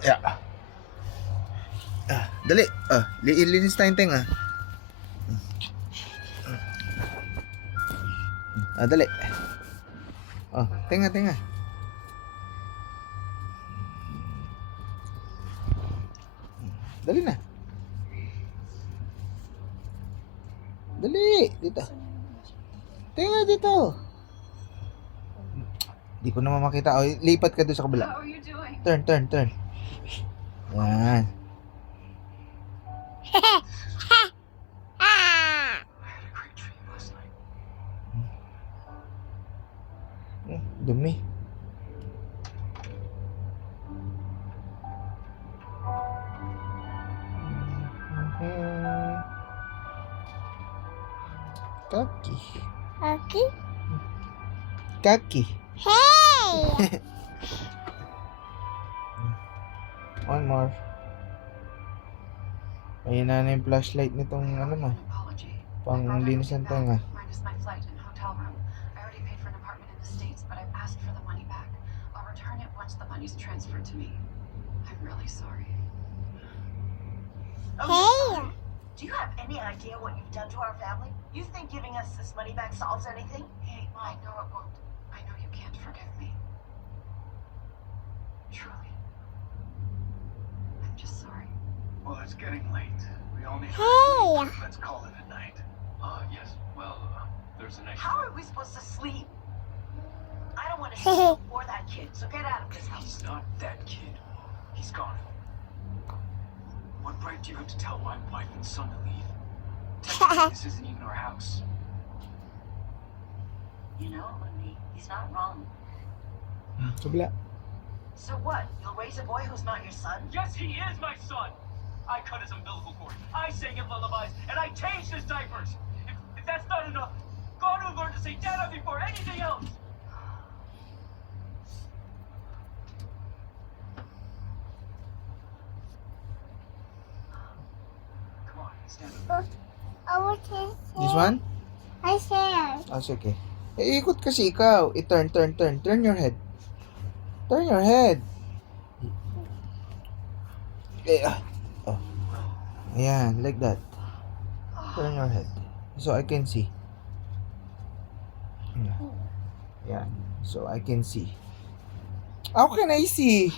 Yeah. Dali. Linis tayong tenga. Dali. Tenga. Dali na. Dali. Dito. Tenga dito. Di ko naman makita. Lipat ka doon sa kabila. Turn. Yan. Dumi. Kaki. Hey! One more. Ayun na yung flashlight nitong ano mo. Pang linis ng tenga. Minus my flight and hotel room. I already paid for an apartment in the States, but I've asked for the money back. I'll return it once the money's transferred to me. I'm really sorry. Hey! Do you have any idea what you've done to our family? You think giving us this money back solves anything? Hey, I know it won't. I know you can't forgive me. Truly. I'm just sorry. Well, it's getting late. We all need to Hey! sleep. Let's call it a night. Yes. Well, there's an extra. How are we supposed to sleep? I don't want to see you or that kid, so get out of this house. He's not that kid. He's gone. What right do you have to tell my wife and son to leave? Technically, this isn't even our house. You know, he's not wrong. Kabila. So what? You'll raise a boy who's not your son? Yes, he is my son. I cut his umbilical cord. I sang him lullabies, and I changed his diapers. If that's not enough, God will learn to say Dada before anything else. Come on, stand up. This one? I said. Sige. Ikot kasi ikaw. Turn. Turn your head. Turn your head. Ayan, like that. Turn your head. So I can see. Ayan. So I can see. How can I see?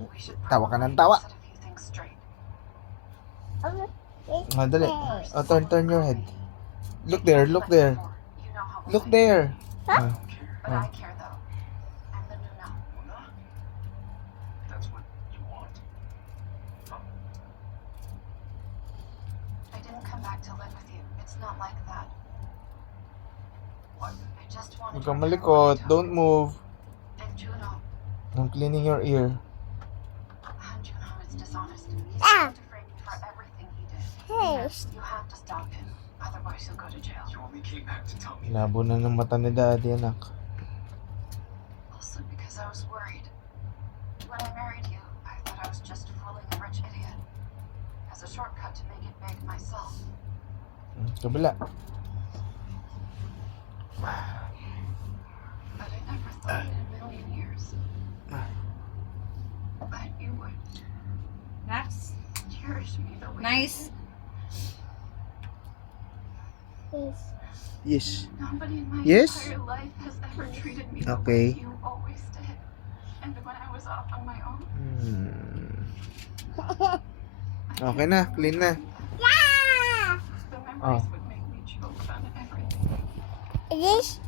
We should Tawa ka ng probably tawa. set a few things straight. Dali. Turn your head. Look there. You know how Look I there. feel. But I care though. I'm the new now. That's what you want. I didn't come back to live with you. It's not like that. What? I just wanted Huwag to kang repair malikot. what I took. Don't move. And Juno. I'm cleaning your ear. Juno is dishonest. He's Ah. trying to frame me for everything he did. Hey! You have to stop him. Otherwise he'll go to jail. You only came back to tell me. Labo na ng mata ni Daddy, anak. Also because I was worried. When I married you, I thought I was just fooling a rich idiot. As a shortcut to make it big myself. Kabila. But I never thought in a million years that you would That's cherish me the way nice. Yes. nobody in my Yes? entire life has ever treated me the Okay. way you always did. And when I was off on my own, Okay na. Clean na. Yeah! the memories would make me choke on everything. This